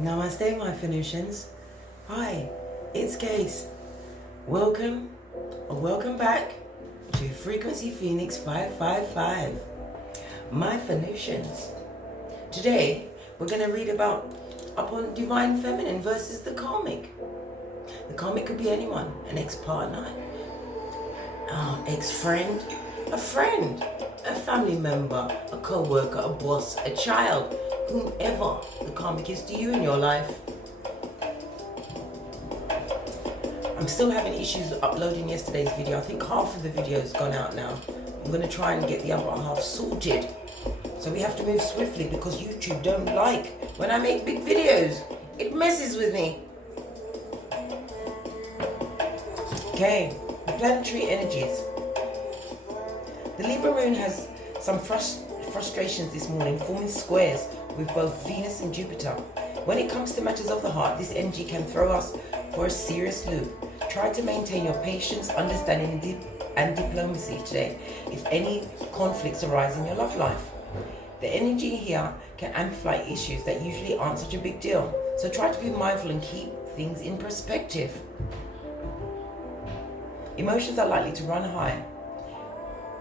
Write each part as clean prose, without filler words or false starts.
Namaste, my Phoenicians. Hi, it's Case. Welcome back to Frequency Phoenix 555. My Phoenicians. Today, we're going to read upon Divine Feminine versus the Karmic. The Karmic could be anyone, an ex-partner, ex-friend, a friend, a family member, a co-worker, a boss, a child, whomever the Karmic is to you in your life. I'm still having issues uploading yesterday's video. I think half of the video has gone out now. I'm going to try and get the other half sorted. So we have to move swiftly because YouTube don't like when I make big videos. It messes with me. Okay, the planetary energies. The Libra moon has some frustrations this morning, forming squares with both Venus and Jupiter. When it comes to matters of the heart, this energy can throw us for a serious loop. Try to maintain your patience, understanding, and diplomacy today if any conflicts arise in your love life. The energy here can amplify issues that usually aren't such a big deal. So try to be mindful and keep things in perspective. Emotions are likely to run high.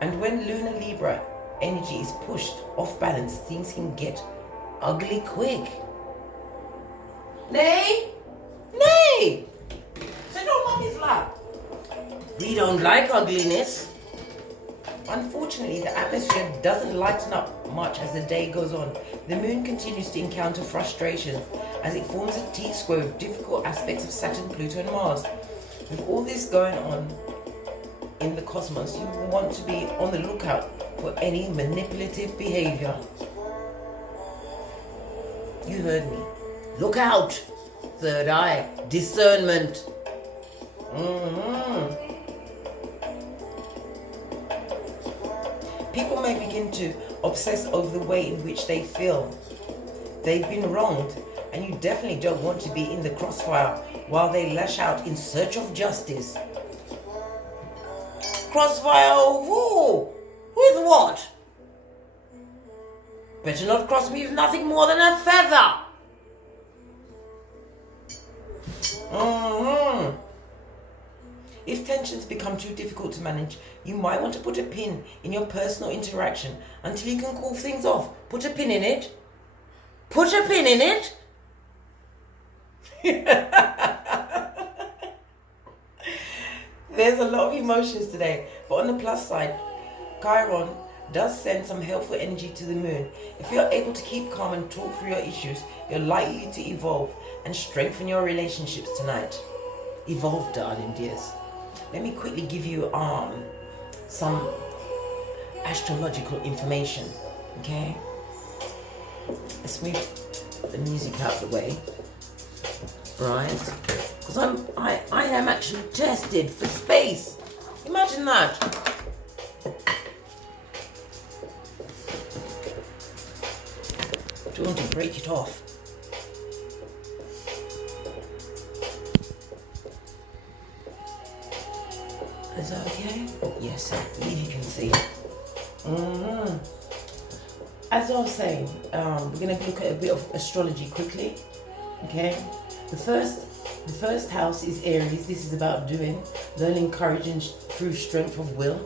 And when Lunar Libra energy is pushed off balance, things can get ugly quick. Nay! Sit on mommy's lap. We don't like ugliness. Unfortunately, the atmosphere doesn't lighten up much as the day goes on. The moon continues to encounter frustrations as it forms a T-square with difficult aspects of Saturn, Pluto and Mars. With all this going on in the cosmos, you want to be on the lookout for any manipulative behavior. You heard me. Look out! Third eye, discernment. People may begin to obsess over the way in which they feel they've been wronged, and you definitely don't want to be in the crossfire while they lash out in search of justice. Crossfire of who? With what? Better not cross me with nothing more than a feather. If tensions become too difficult to manage, you might want to put a pin in your personal interaction until you can cool things off. Put a pin in it. Put a pin in it. There's a lot of emotions today, but on the plus side, Chiron does send some helpful energy to the moon. If you're able to keep calm and talk through your issues, you're likely to evolve and strengthen your relationships tonight. Evolve, darling dears. Let me quickly give you some astrological information, okay? Let's move the music out of the way, right? Because I am actually tested for space. Imagine that. Do you want to break it off? Is that okay? Yes, I believe you can see it. As I was saying, we're going to look at a bit of astrology quickly. Okay? The first house is Aries. This is about doing, learning courage and through strength of will.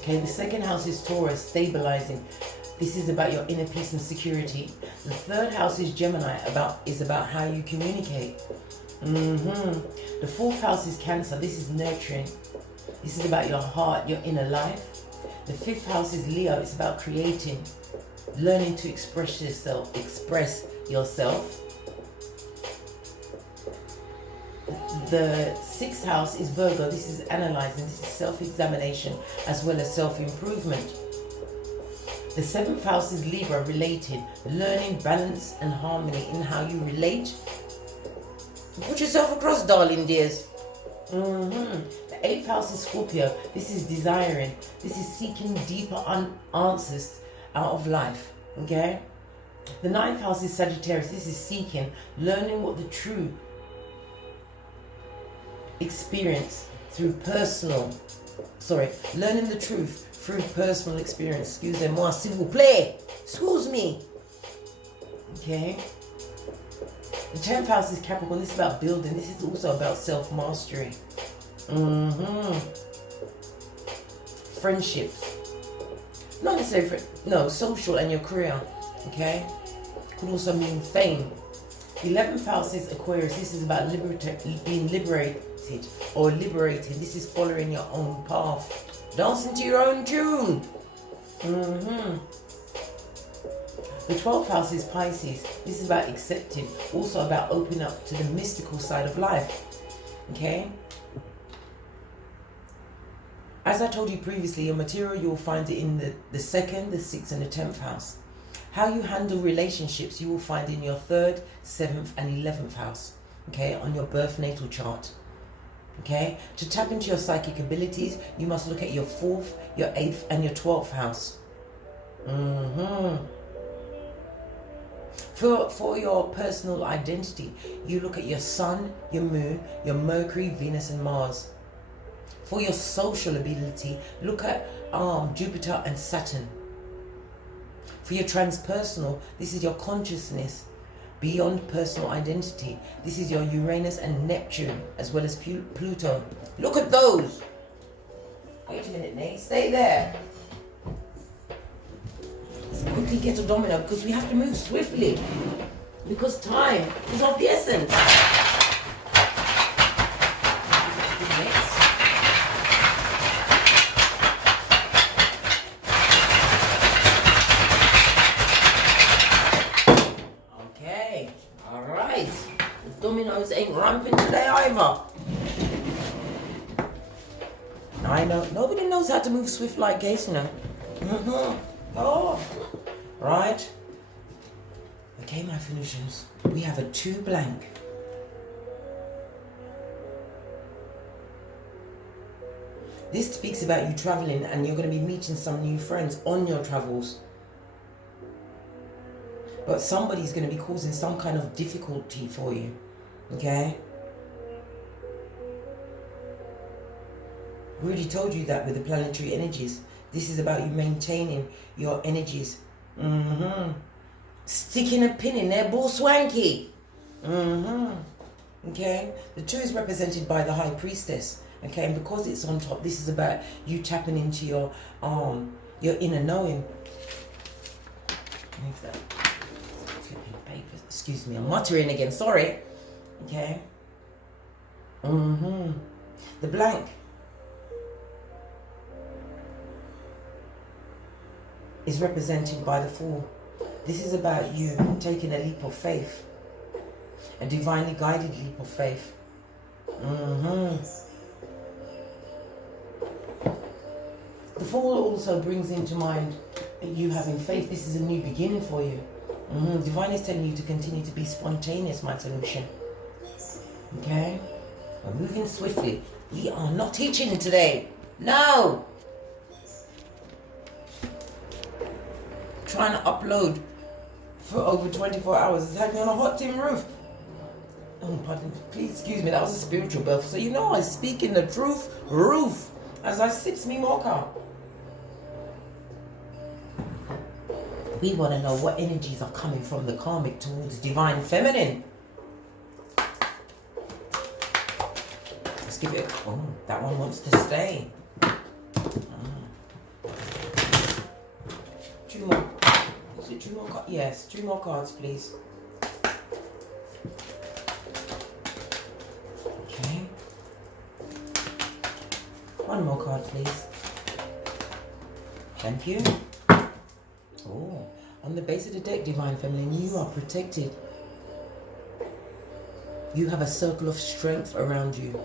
Okay? The second house is Taurus, stabilizing. This is about your inner peace and security. The third house is Gemini, is about how you communicate. The fourth house is Cancer. This is nurturing. This is about your heart, your inner life. The fifth house is Leo. It's about creating, learning to express yourself. The sixth house is Virgo. This is analyzing. This is self-examination as well as self-improvement. The seventh house is Libra, relating, learning balance and harmony in how you relate. Put yourself across, darling dears. The eighth house is Scorpio. This is desiring. This is seeking deeper answers out of life. Okay? The ninth house is Sagittarius. This is seeking, learning what the true experience through learning the truth through personal experience. Excusez-moi, s'il vous plaît. Excuse me. Okay? The 10th house is Capricorn. This is about building. This is also about self-mastery. Friendships. Not necessarily no, social and your career. Okay? Could also mean fame. 11th house is Aquarius. This is about being liberated or liberated. This is following your own path. Dancing to your own tune. The 12th house is Pisces. This is about accepting. Also about opening up to the mystical side of life. Okay? As I told you previously, your material, you will find it in the 2nd, the 6th and the 10th house. How you handle relationships, you will find in your 3rd, 7th and 11th house. Okay? On your birth natal chart. Okay? To tap into your psychic abilities, you must look at your 4th, your 8th and your 12th house. For your personal identity, you look at your sun, your moon, your Mercury, Venus and Mars. For your social ability, look at Jupiter and Saturn. For your transpersonal, this is your consciousness beyond personal identity. This is your Uranus and Neptune, as well as Pluto. Look at those. Wait a minute, Nate. Stay there. Let's quickly get a domino because we have to move swiftly. Because time is of the essence. Okay, all right. The dominoes ain't ramping today either. I know, nobody knows how to move swift like Gates, you know. Oh, right. Okay, my Phoenicians, we have a 2 blank. This speaks about you traveling and you're going to be meeting some new friends on your travels. But somebody's going to be causing some kind of difficulty for you. Okay? I already told you that with the planetary energies. This is about you maintaining your energies. Sticking a pin in there, bull swanky. Okay? The 2 is represented by the High Priestess. Okay? And because it's on top, this is about you tapping into your inner knowing. Move that. Flipping papers. Excuse me, I'm muttering again. Sorry. Okay? The blank is represented by the Fool. This is about you taking a leap of faith, a divinely guided leap of faith. The Fool also brings into mind you having faith. This is a new beginning for you. Divine is telling you to continue to be spontaneous, my solution. Okay? We're moving swiftly. We are not teaching today. No! Trying to upload for over 24 hours. It's had me on a hot tin roof. Oh, pardon. Please excuse me. That was a spiritual birth. So you know I speak in the truth roof as I sips me mocha. We want to know what energies are coming from the karmic towards divine feminine. Let's give it a... Oh, that one wants to stay. 2 more. Is it 2 more cards? Yes, 2 more cards, please. Okay. 1 more card, please. Thank you. Oh, on the base of the deck, Divine Feminine, you are protected. You have a circle of strength around you.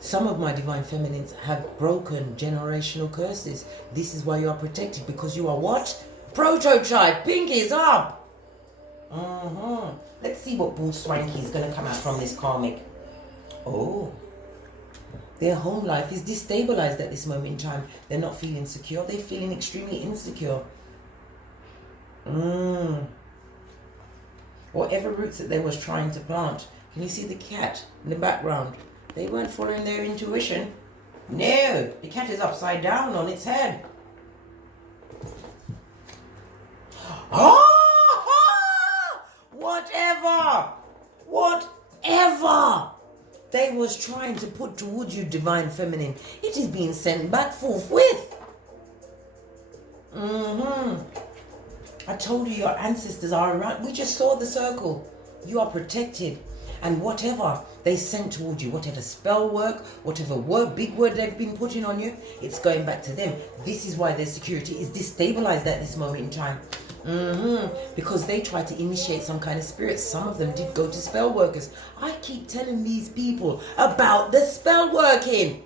Some of my Divine Feminines have broken generational curses. This is why you are protected, because you are what? Prototype. Pinkies up. Let's see what bull swanky is going to come out from this karmic. Oh. Their home life is destabilized at this moment in time. They're not feeling secure. They're feeling extremely insecure. Whatever roots that they was trying to plant. Can you see the cat in the background? They weren't following their intuition. No, the cat is upside down on its head. Oh! Whatever whatever they was trying to put towards you, divine feminine, it is being sent back forthwith. I told you your ancestors are around. We just saw the circle. You are protected. And whatever they sent towards you, whatever spell work, whatever big word they've been putting on you, it's going back to them. This is why their security is destabilized at this moment in time. Because they tried to initiate some kind of spirit. Some of them did go to spell workers. I keep telling these people about the spell working.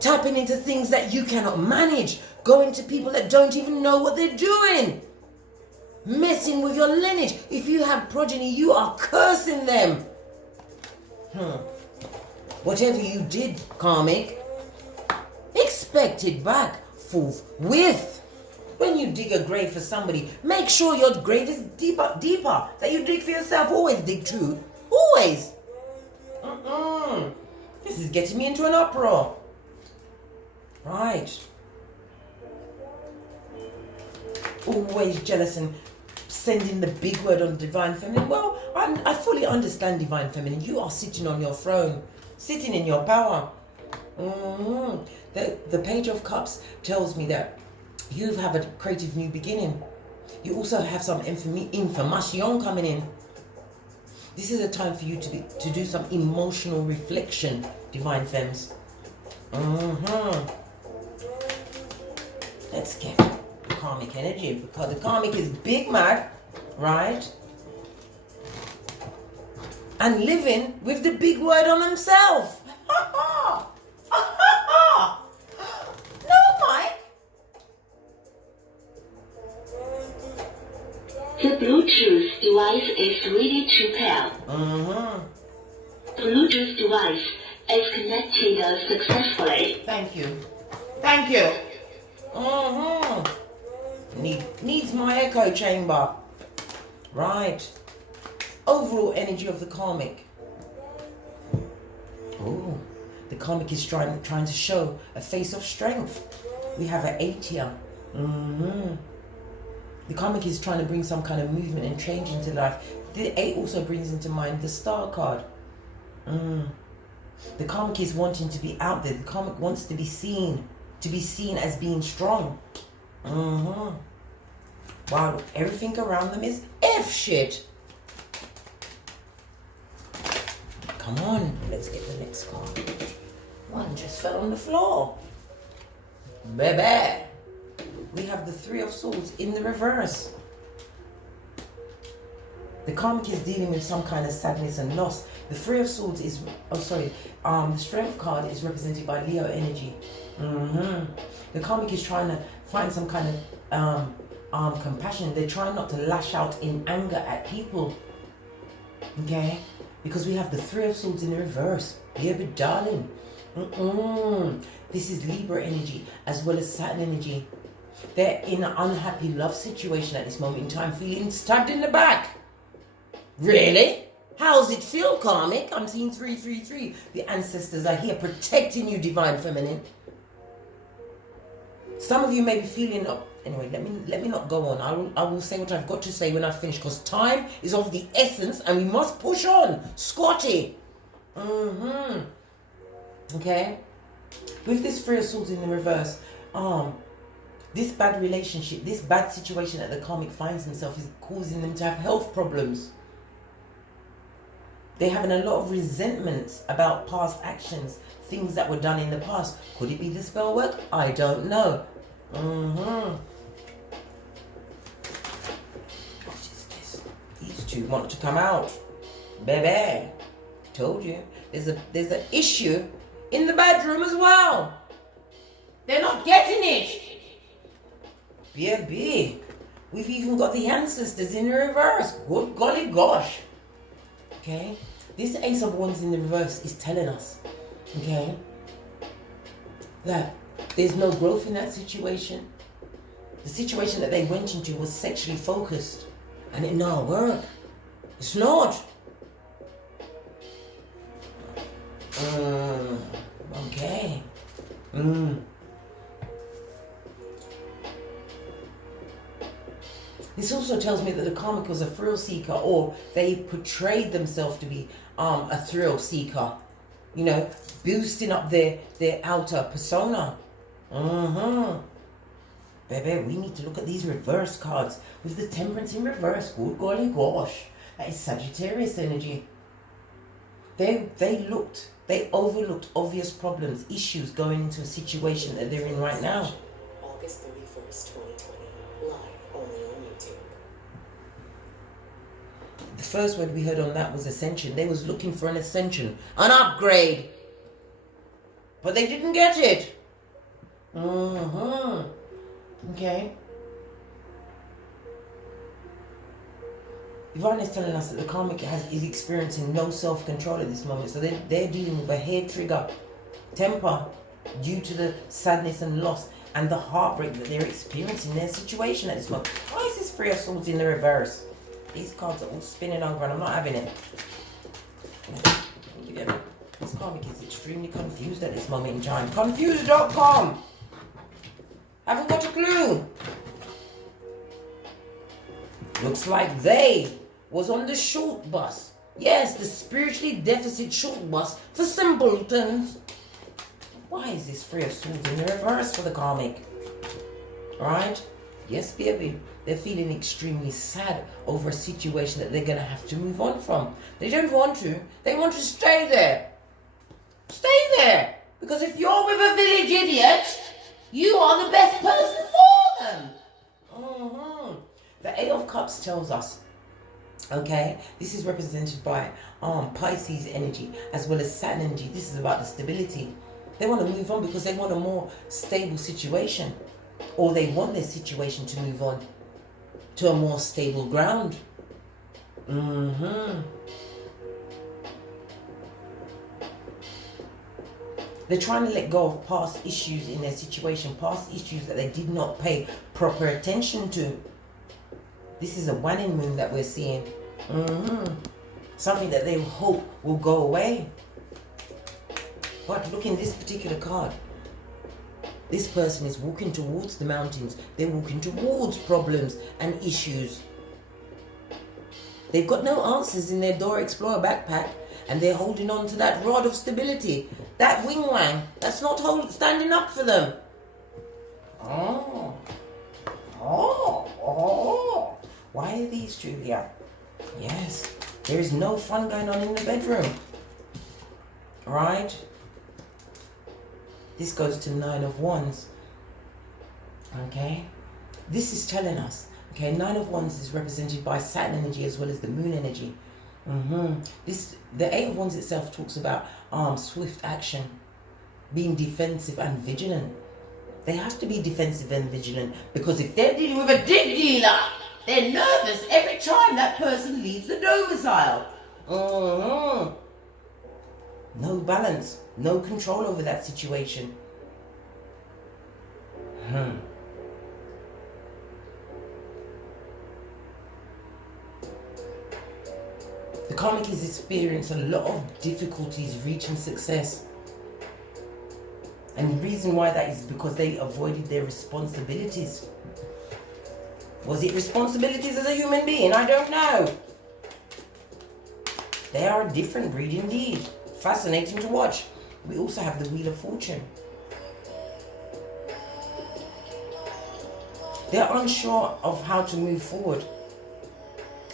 Tapping into things that you cannot manage. Going to people that don't even know what they're doing. Messing with your lineage. If you have progeny, you are cursing them. Whatever you did, Karmic, expect it back forthwith. When you dig a grave for somebody, make sure your grave is deeper. That you dig for yourself. Always dig too. Always. This is getting me into an uproar. Right. Always jealous and sending the big word on divine feminine. Well, I fully understand divine feminine. You are sitting on your throne, sitting in your power. The Page of Cups tells me that you have a creative new beginning. You also have some information coming in. This is a time for you to do some emotional reflection, divine femmes. Let's get Karmic energy, because the Karmic is big mad, right? And living with the big word on himself. No, Mike. The Bluetooth device is ready to pair. Bluetooth device is connected successfully. Thank you. Thank you. Needs my echo chamber. Right. Overall energy of the Karmic. Oh, the Karmic is trying to show a face of strength. We have an 8 here. The Karmic is trying to bring some kind of movement and change into life. The 8 also brings into mind the Star card. The Karmic is wanting to be out there. The Karmic wants to be seen as being strong. While everything around them is F shit. Come on, let's get the next card. One just fell on the floor. Baby. We have the 3 of Swords in the reverse. The Karmic is dealing with some kind of sadness and loss. The 3 of Swords is, the Strength card is represented by Leo energy. The Karmic is trying to find some kind of compassion. They're trying not to lash out in anger at people. Okay? Because we have the 3 of Swords in the reverse. Baby darling. This is Libra energy as well as Saturn energy. They're in an unhappy love situation at this moment in time, feeling stabbed in the back. Really? How's it feel, Karmic? I'm seeing 333. The ancestors are here protecting you, divine feminine. Some of you may be feeling anyway, let me not go on. I will say what I've got to say when I finish, because time is of the essence and we must push on. Scotty. Okay? With this 3 of Swords in the reverse, this bad relationship, this bad situation that the Karmic finds himself is causing them to have health problems. They're having a lot of resentments about past actions, things that were done in the past. Could it be the spell work? I don't know. What is this? These two want to come out. Baby. Told you. There's an issue in the bedroom as well. They're not getting it. Baby. We've even got the ancestors in the reverse. Good golly gosh. Okay, this Ace of Wands in the reverse is telling us, okay, that there's no growth in that situation. The situation that they went into was sexually focused, and it not work. It's not. Okay. This also tells me that the karmic was a thrill seeker, or they portrayed themselves to be a thrill seeker. You know, boosting up their outer persona. Baby, we need to look at these reverse cards. With the Temperance in reverse, good golly gosh. That is Sagittarius energy. They overlooked obvious problems, issues going into a situation that they're in right now. August 31st, 2020. Live only on YouTube. The first word we heard on that was ascension. They was looking for an ascension, an upgrade. But they didn't get it. Okay. Yvonne is telling us that the karmic is experiencing no self-control at this moment. So they're dealing with a hair trigger temper due to the sadness and loss and the heartbreak that they're experiencing in their situation at this moment. Why is this Three of Swords in the reverse? These cards are all spinning over and I'm not having it. This karmic is extremely confused at this moment in time. Confused.com. Haven't got a clue. Looks like they was on the short bus. Yes, the spiritually deficit short bus for simpletons. Why is this Three of Swords in the reverse for the karmic? Right? Yes, baby. They're feeling extremely sad over a situation that they're going to have to move on from. They don't want to. They want to stay there. Stay there. Because if you're with a village idiot, you are the best person for them. The Eight of Cups tells us, okay, this is represented by Pisces energy as well as Saturn energy. This is about the stability. They want to move on because they want a more stable situation, or they want their situation to move on to a more stable ground. They're trying to let go of past issues in their situation, past issues that they did not pay proper attention to. This is a waning moon that we're seeing. Something that they hope will go away. But look in this particular card. This person is walking towards the mountains. They're walking towards problems and issues. They've got no answers in their Dora Explorer backpack, and they're holding on to that rod of stability. That wing wang, that's not standing up for them. Why are these two here? Yes, there is no fun going on in the bedroom. Right? This goes to Nine of Wands. Okay? This is telling us, okay, Nine of Wands is represented by Saturn energy as well as the Moon energy. The Eight of Wands itself talks about swift action, being defensive and vigilant. They have to be defensive and vigilant because if they're dealing with a dig dealer, they're nervous every time that person leaves the domicile. No balance, no control over that situation. The karmic is experiencing a lot of difficulties reaching success. And the reason why that is because they avoided their responsibilities. Was it responsibilities as a human being? I don't know. They are a different breed indeed. Fascinating to watch. We also have the Wheel of Fortune. They're unsure of how to move forward.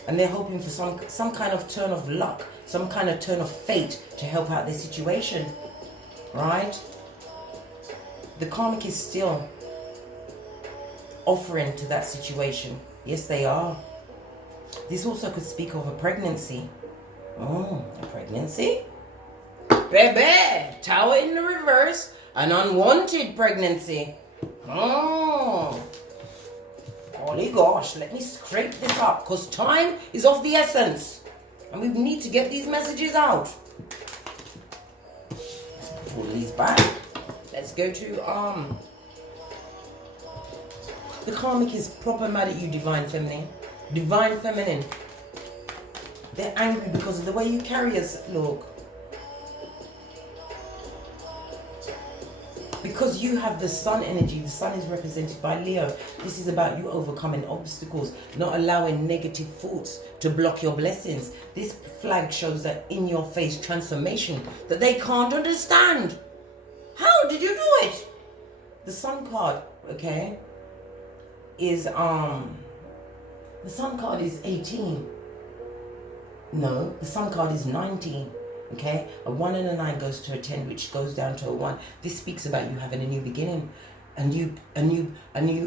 And they're hoping for some kind of turn of luck, some kind of turn of fate to help out their situation. Right? The karmic is still offering to that situation. Yes, they are. This also could speak of a pregnancy. A pregnancy? Baby! Tower in the reverse. An unwanted pregnancy. Holy gosh, let me scrape this up because time is of the essence. And we need to get these messages out. Pull these back. Let's go to the karmic is proper mad at you, Divine Feminine. Divine Feminine. They're angry because of the way you carry us, look. Because you have the sun energy. The sun is represented by Leo. This is about you overcoming obstacles, not allowing negative thoughts to block your blessings. This flag shows that in your face transformation that they can't understand. How did you do it? The sun card, okay, is the sun card is 18. No, the sun card is 19. Okay, a 1 and a 9 goes to a 10, which goes down to a 1. This speaks about you having a new beginning, a new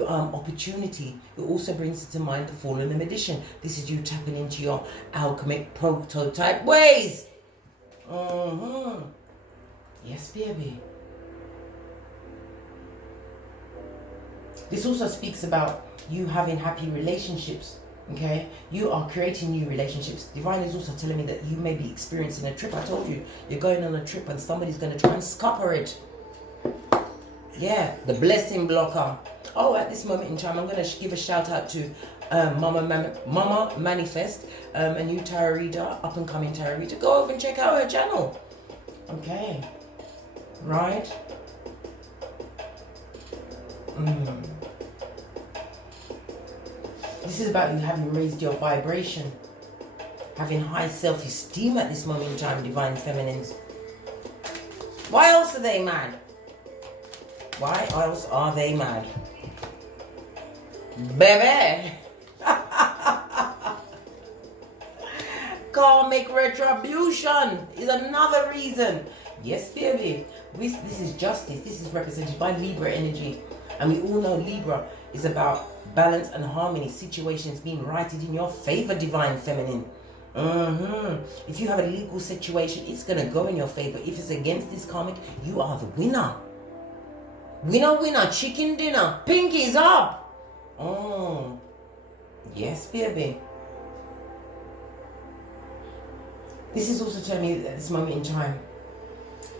opportunity. It also brings to mind the Fall and the Magician. This is you tapping into your alchemic prototype ways. Yes, baby. This also speaks about you having happy relationships. Okay, you are creating new relationships. Divine is also telling me that you may be experiencing a trip. I told you, you're going on a trip and somebody's going to try and scupper it. Yeah, the blessing blocker. Oh, at this moment in time, I'm going to give a shout out to Mama Manifest, a new tarot reader, up and coming tarot reader. Go over and check out her channel. Okay, right. This is about you having raised your vibration, having high self-esteem at this moment in time, Divine Feminines. Why else are they mad? Why else are they mad? Baby! Karmic retribution is another reason. Yes, baby. This is justice. This is represented by Libra energy. And we all know Libra is about balance and harmony, situations being righted in your favor, Divine Feminine. If you have a legal situation, it's going to go in your favor. If it's against this karmic, you are the winner. Winner, winner, chicken dinner, pinkies up. Yes, baby. This is also telling me at this moment in time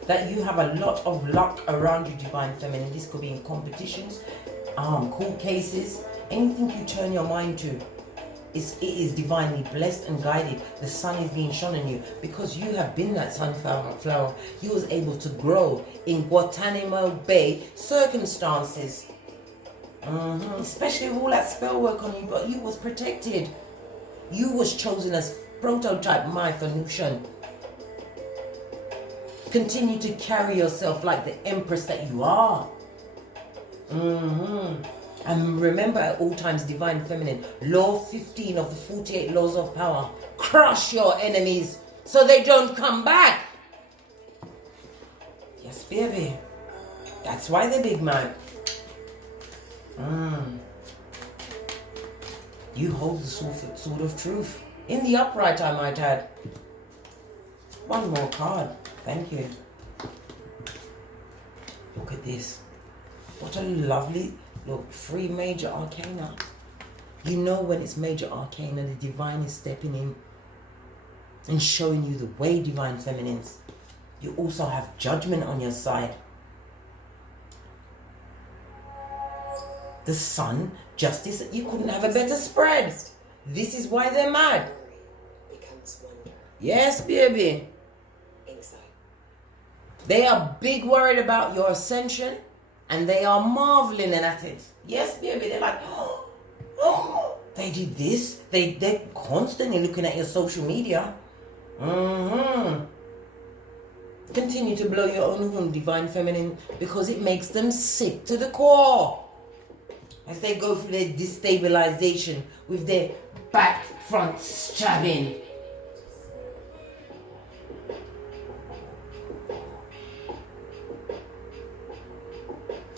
that you have a lot of luck around you, Divine Feminine. This could be in competitions, court cases, anything you turn your mind to. It is divinely blessed and guided. The sun is being shone on you because you have been that sunflower. You was able to grow in Guantanamo Bay circumstances. Especially with all that spell work on you, but you was protected. You was chosen as prototype my Phoenician. Continue to carry yourself like the empress that you are. And remember at all times, Divine Feminine, law 15 of the 48 laws of power. Crush your enemies so they don't come back. Yes, baby. That's why they're big, man. You hold the sword of truth. In the upright, I might add. One more card. Thank you. Look at this. What a lovely, look, 3 major arcana. You know when it's major arcana, the divine is stepping in and showing you the way, Divine Feminines. You also have judgment on your side. The sun, justice, you couldn't have a better spread. This is why they're mad. Becomes wonder. Yes, baby. Anxiety. They are big worried about your ascension and they are marveling at it. Yes, baby. They're like, oh, they did this. They're constantly looking at your social media. Continue to blow your own horn, Divine Feminine, because it makes them sick to the core. As they go through their destabilization with their back front stabbing.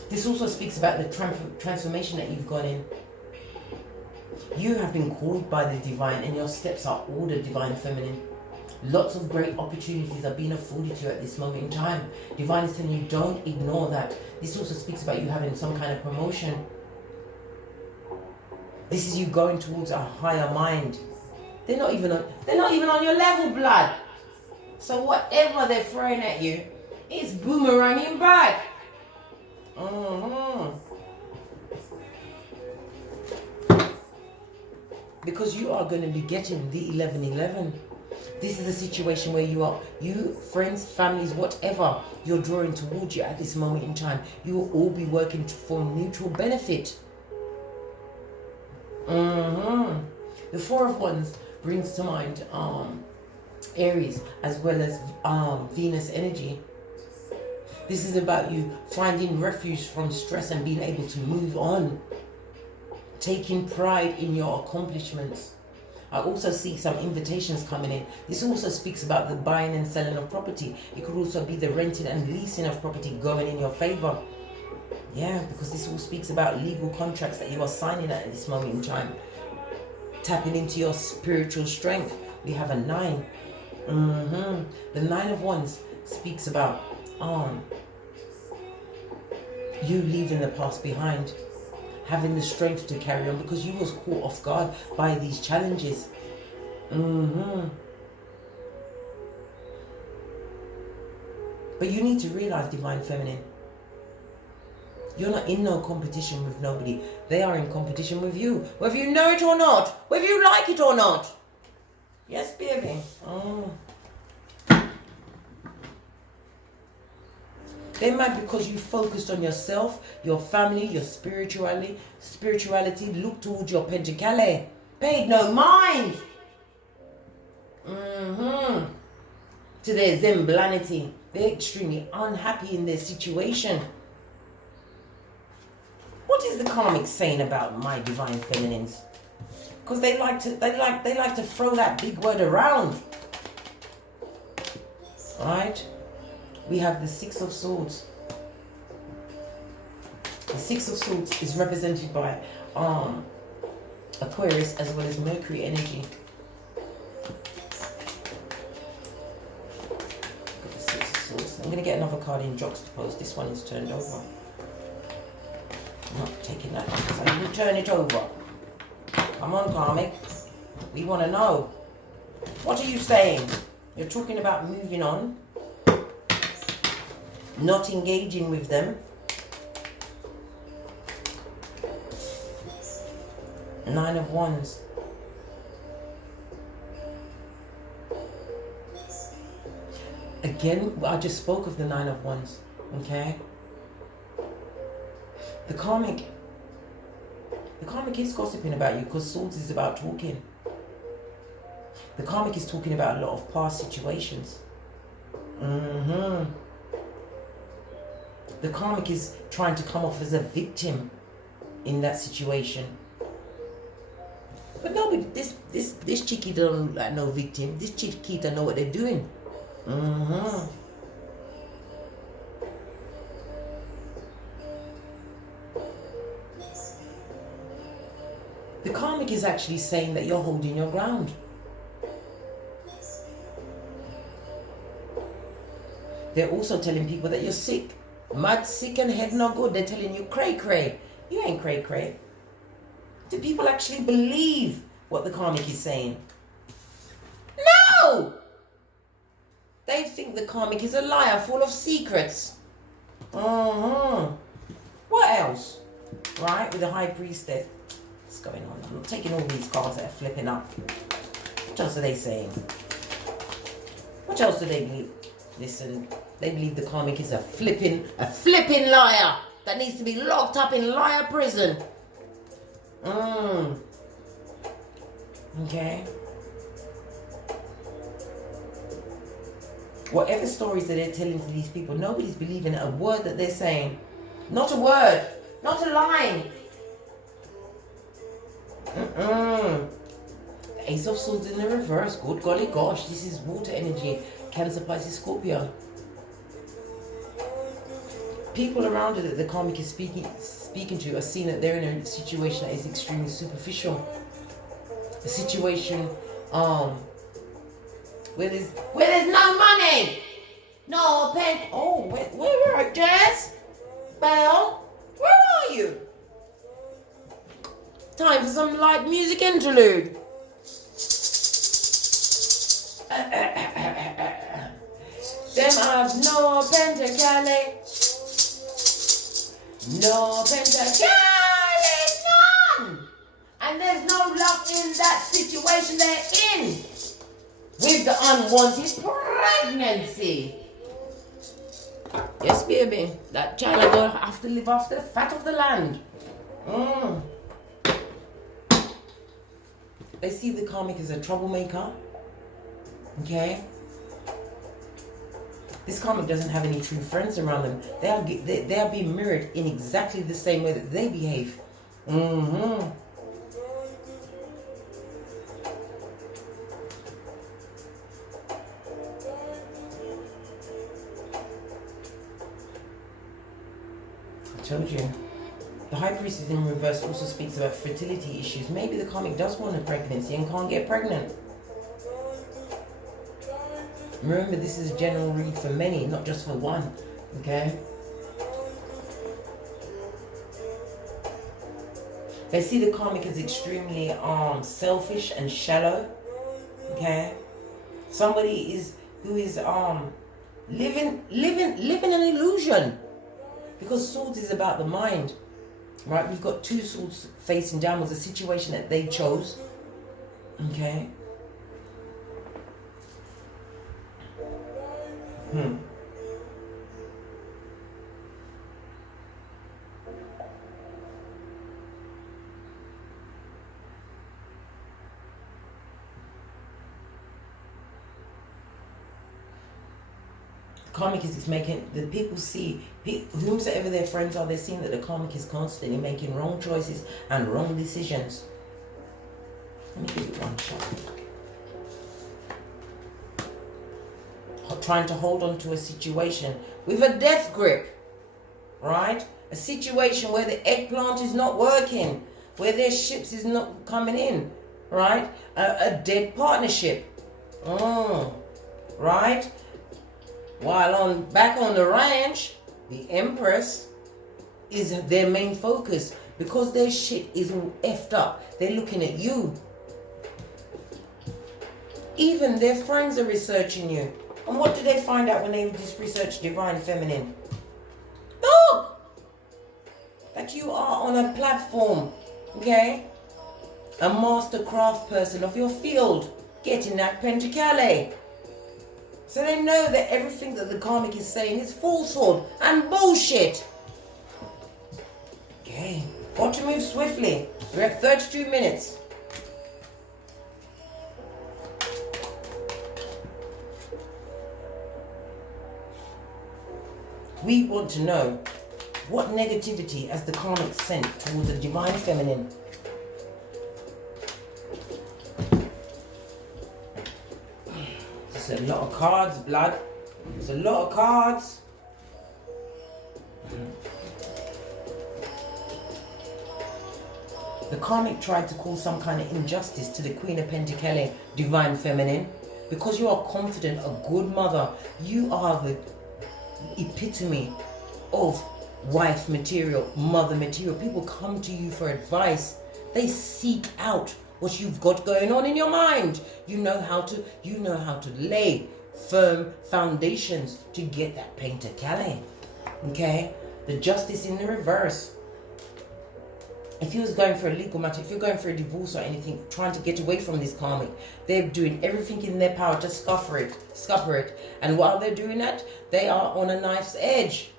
This also speaks about the transformation that you've gone in. You have been called by the divine and your steps are ordered, Divine Feminine. Lots of great opportunities are being afforded to you at this moment in time. Divine is telling you, don't ignore that. This also speaks about you having some kind of promotion. This is you going towards a higher mind. They're not even on your level, blood. So whatever they're throwing at you, it's boomeranging back. Because you are going to be getting the 1111. This is a situation where you, friends, families, whatever you're drawing towards you at this moment in time, you will all be working for mutual benefit. The Four of Wands brings to mind Aries as well as Venus energy. This is about you finding refuge from stress and being able to move on. Taking pride in your accomplishments. I also see some invitations coming in. This also speaks about the buying and selling of property. It could also be the renting and leasing of property going in your favor. Yeah, because this all speaks about legal contracts that you are signing at this moment in time. Tapping into your spiritual strength. We have a 9. The 9 of Wands speaks about you leaving the past behind. Having the strength to carry on because you was caught off guard by these challenges. But you need to realize, Divine Feminine, you're not in no competition with nobody. They are in competition with you. Whether you know it or not. Whether you like it or not. Yes, baby. They might, because you focused on yourself, your family, your spirituality, look towards your pentacale. Paid no mind. To their zemblanity. They're extremely unhappy in their situation. What is the Karmic saying about my Divine Feminines? Because they like to throw that big word around. Right? We have the 6 of Swords. The 6 of Swords is represented by Aquarius as well as Mercury energy. Got the 6 of Swords. I'm going to get another card in juxtaposed. This one is turned over. I'm not taking that one because I didn't turn it over. Come on, Karmic. We want to know. What are you saying? You're talking about moving on. Not engaging with them. 9 of Wands. Again, I just spoke of the 9 of Wands. Okay? The Karmic is gossiping about you because Swords is about talking. The Karmic is talking about a lot of past situations. The Karmic is trying to come off as a victim in that situation. But nobody, this chickie don't like no victim. This chickie don't know what they're doing. The Karmic is actually saying that you're holding your ground. They're also telling people that you're sick. Mad, sick and head not good. They're telling you cray cray. You ain't cray cray. Do people actually believe what the Karmic is saying? No! They think the Karmic is a liar full of secrets. What else? Right, with the High Priestess. What's going on? I'm taking all these cards that are flipping up. What else are they saying? What else do they believe? Listen, they believe the Karmic is a flipping liar that needs to be locked up in liar prison. Okay. Whatever stories that they're telling to these people, nobody's believing a word that they're saying. Not a word. Not a line. The Ace of Swords in the reverse. Good golly gosh. This is water energy. Cancer, Pisces, Scorpio. People around her that the Karmic is speaking to are seeing that they're in a situation that is extremely superficial. A situation where there's no money, no pen. Oh, where are you, Jazz? Belle, where are you? Time for some light music interlude. Them have no pentacale. No pentacale, none. And there's no luck in that situation they're in. with the unwanted pregnancy. Yes, baby. That child is going to have to live off the fat of the land. They see the karmic as a troublemaker. Okay? This karmic doesn't have any true friends around them. They are being mirrored in exactly the same way that they behave. I told you. The High Priestess in reverse also speaks about fertility issues. Maybe the karmic does want a pregnancy and can't get pregnant. Remember, this is a general read for many, not just for one. Okay? They see the karmic as extremely selfish and shallow. Okay? Somebody who is living an illusion. Because swords is about the mind. Right? We've got two swords facing downwards, a situation that they chose. Okay? Karmic is making, the people see, whomsoever their friends are, they're seeing that the karmic is constantly making wrong choices and wrong decisions. Let me give it one shot. Trying to hold on to a situation with a death grip, right? A situation where the eggplant is not working, where their ships is not coming in, right? A dead partnership, right? While back on the ranch, the Empress is their main focus because their shit is all effed up. They're looking at you. Even their friends are researching you. And what do they find out when they just research Divine Feminine? Look! That you are on a platform, okay? A master craft person of your field, getting that Pentacale. So they know that everything that the karmic is saying is falsehood and bullshit. Okay, got to move swiftly. We're at 32 minutes. We want to know what negativity has the karmic sent towards the Divine Feminine. There's a lot of cards, blood. There's a lot of cards. The karmic tried to cause some kind of injustice to the Queen of Pentacles, Divine Feminine. Because you are confident, a good mother, you are the epitome of wife material, mother material. People come to you for advice. They seek out what you've got going on in your mind. You know how to lay firm foundations to get that Pentacale. Okay? The Justice in the reverse. If you was going for a legal matter, if you're going for a divorce or anything, trying to get away from this karmic, they're doing everything in their power to scupper it. And while they're doing that, they are on a knife's edge.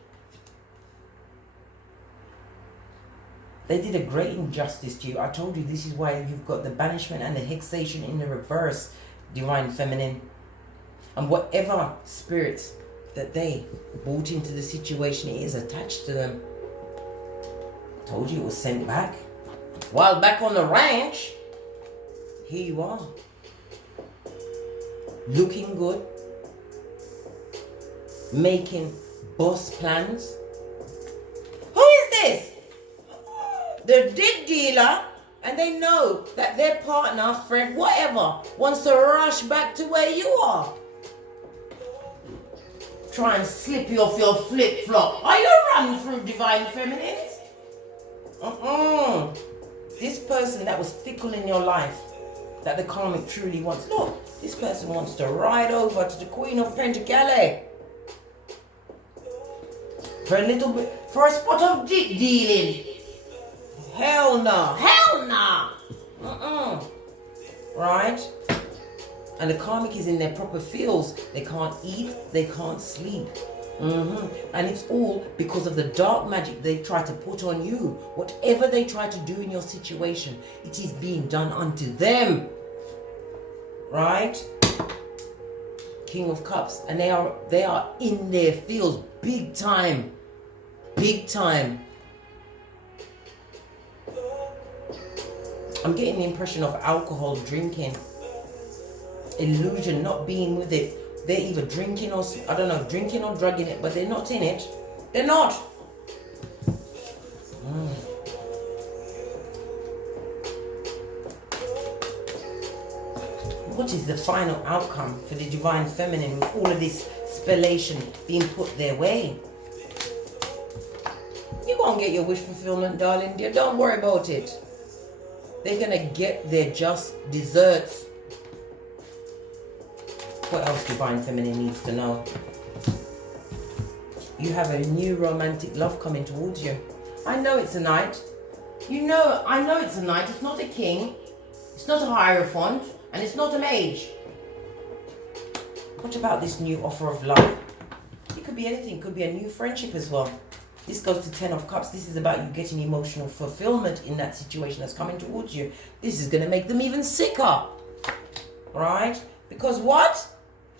They did a great injustice to you. I told you this is why you've got the banishment and the hexation in the reverse, Divine Feminine. And whatever spirits that they brought into the situation, it is attached to them. Told you it was sent back. While back on the ranch, here you are. Looking good. Making boss plans. Who is this? The dig dealer, and they know that their partner, friend, whatever, wants to rush back to where you are. Try and slip you off your flip-flop. Are you running through Divine Feminines? This person that was fickle in your life, that the karmic truly wants. Look, this person wants to ride over to the Queen of Pentacles for a little bit, for a spot of dick dealing. Hell no. Hell no. Right? And the karmic is in their proper fields. They can't eat, they can't sleep. And it's all because of the dark magic they try to put on you. Whatever they try to do in your situation, it is being done unto them. Right? King of Cups. And they are in their fields big time. Big time. I'm getting the impression of alcohol drinking. Illusion, not being with it. They're either drinking or, I don't know, drinking or drugging it, but they're not in it. They're not. What is the final outcome for the divine feminine with all of this spellation being put their way? You're going to get your wish fulfillment, darling dear. Don't worry about it. They're going to get their just desserts. What else divine feminine needs to know? You have a new romantic love coming towards you. I know it's a knight. I know it's a knight. It's not a king. It's not a hierophant. And it's not a mage. What about this new offer of love? It could be anything. It could be a new friendship as well. This goes to 10 of Cups. This is about you getting emotional fulfillment in that situation that's coming towards you. This is going to make them even sicker. Right? Because what?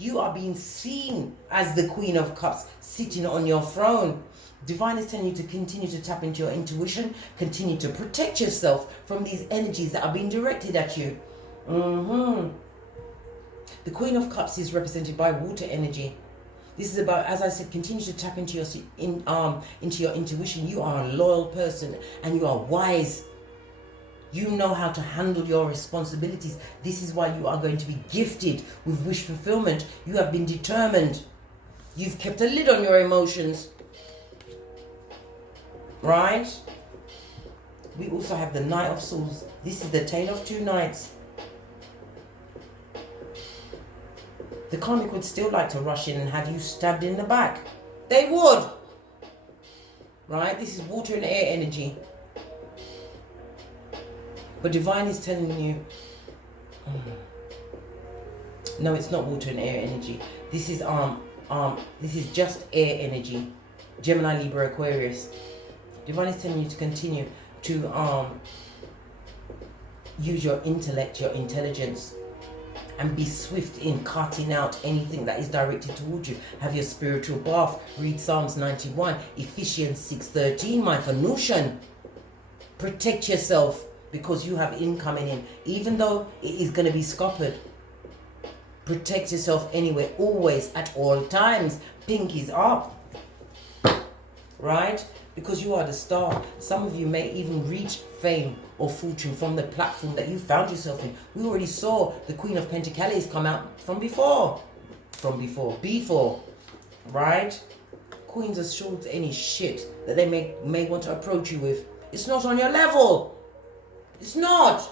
You are being seen as the Queen of Cups sitting on your throne. Divine is telling you to continue to tap into your intuition. Continue to protect yourself from these energies that are being directed at you. The Queen of Cups is represented by water energy. This is about, as I said, continue to tap into your intuition. You are a loyal person and you are wise. You know how to handle your responsibilities. This is why you are going to be gifted with wish fulfillment. You have been determined. You've kept a lid on your emotions. Right? We also have the Knight of Swords. This is the tale of two knights. The karmic would still like to rush in and have you stabbed in the back. They would. Right? This is water and air energy. But divine is telling you, no, it's not water and air energy. This is just air energy. Gemini, Libra, Aquarius. Divine is telling you to continue to use your intellect, your intelligence, and be swift in cutting out anything that is directed towards you. Have your spiritual bath. Read Psalms 91, Ephesians 6:13, my Venusian. Protect yourself because you have incoming in. Even though it is going to be scuppered. Protect yourself anyway, always, at all times. Pinkies up. Right? Because you are the star. Some of you may even reach fame or fortune from the platform that you found yourself in. We already saw the Queen of Pentacles come out from before. Before. Right? Queens of Swords, any shit that they may want to approach you with. It's not on your level. It's not.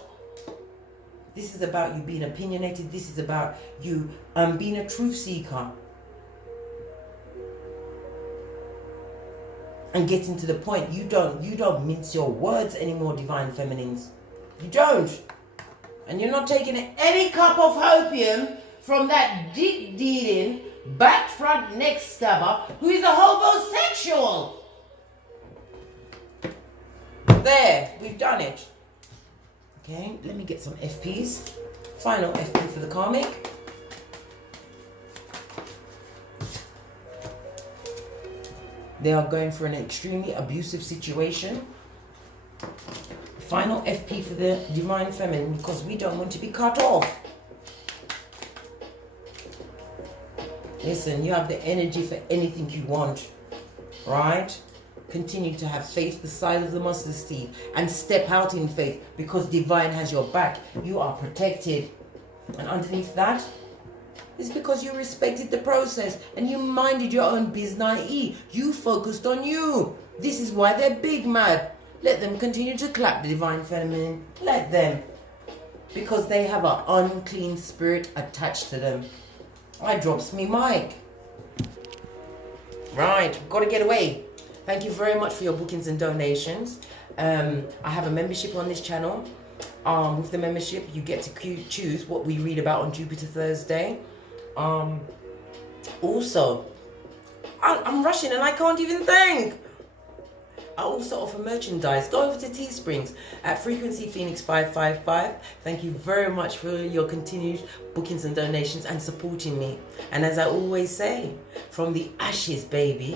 This is about you being opinionated. This is about you being a truth seeker. And getting to the point. You don't mince your words anymore, divine feminines. You don't. And you're not taking any cup of opium from that dick dealing, back front neck stabber who is a homosexual. There, we've done it. Okay, let me get some FPs. Final FP for the karmic. They are going for an extremely abusive situation. Final FP for the divine feminine, because we don't want to be cut off. Listen, you have the energy for anything you want, right? Continue to have faith the size of the mustard seed and step out in faith, because divine has your back. You are protected. And underneath that, it's because you respected the process and you minded your own business. You focused on you. This is why they're big mad. Let them continue to clap, the divine feminine. Let them. Because they have an unclean spirit attached to them. I drops me mic. Right, got to get away. Thank you very much for your bookings and donations. I have a membership on this channel. With the membership, you get to choose what we read about on Jupiter Thursday. Also, I'm rushing and I can't even think. I also offer merchandise. Go over to Teesprings at Frequency Phoenix 555. Thank you very much for your continued bookings and donations and supporting me. And as I always say, from the ashes, baby.